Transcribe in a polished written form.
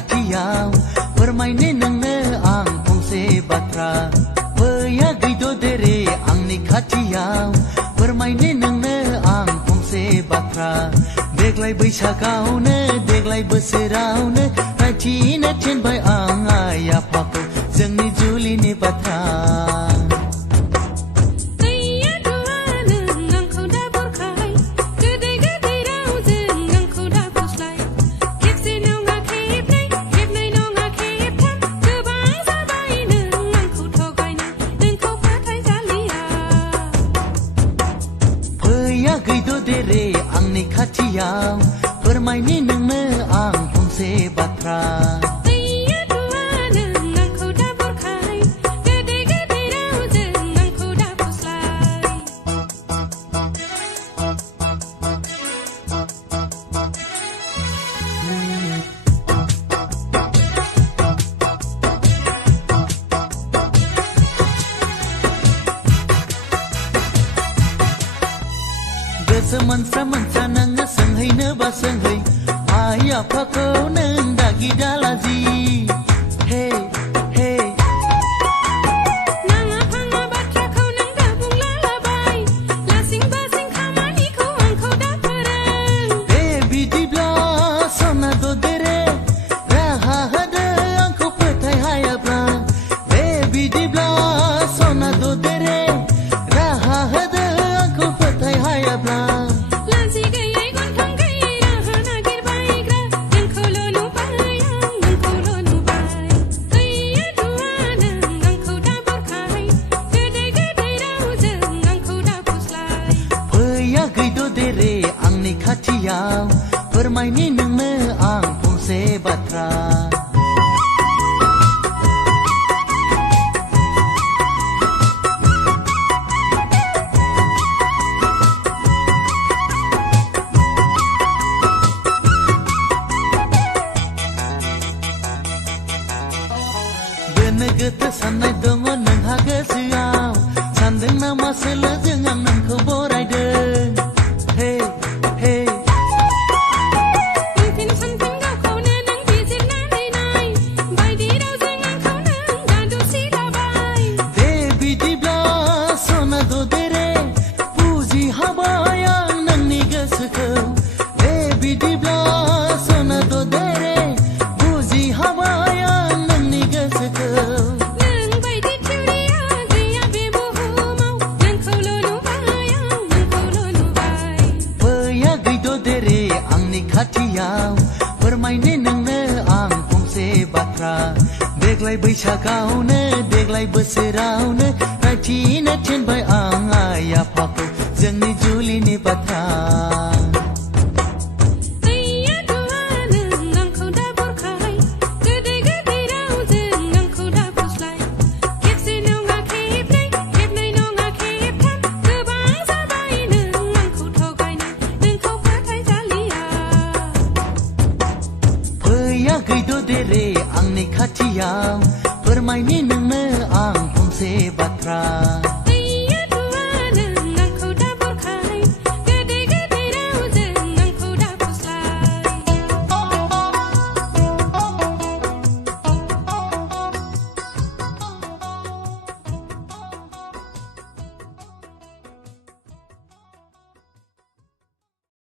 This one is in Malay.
खाथियाव फोरमायनो नोंनो आं फंसे बाथ्रा फैया गैद' देरे आंनि खाथियाव फोरमायनो नोंनो आं फंसे बाथ्रा देग्लाय बैसागावनो देग्लाय बोसोरावनो रायथिनो थिनबाय आं आइ आफाखौ जोंनि जुलिनि बाथ्रा देरे आंनि खाथियाव फोरमायनो नोंनो आं फंसे बाथ्रा Semansa mansa nang senghai ne ba senghai ai apa ko nang dagi dalazi hey hey nang apa nga batra ko nang da bung lalabai la sing ba sing khamani ko ang ko da parang baby di bla sona do dere raha hada ang ko patai haya bra baby di bla sona do dere raha hada ang ko patai haya bra देरे आंनि खाथियाव फोरमायनो नोंनो आं फंसे बाथ्रा बेनो गोथो साननाय दङ नोंहा गोसोआव सानदों नामा सोलोजों आं नोंखौ बरायदों खाथियाव फोरमायनो नोंनो आं फंसे बाथ्रा देग्लाय बैसागावनो देग्लाय बोसोरावनो रायथिनो थिनबाय आं आइ आफाखौ जोंनि जुलिनि बाथ्रा गैद' देरे आंनि खाथियाव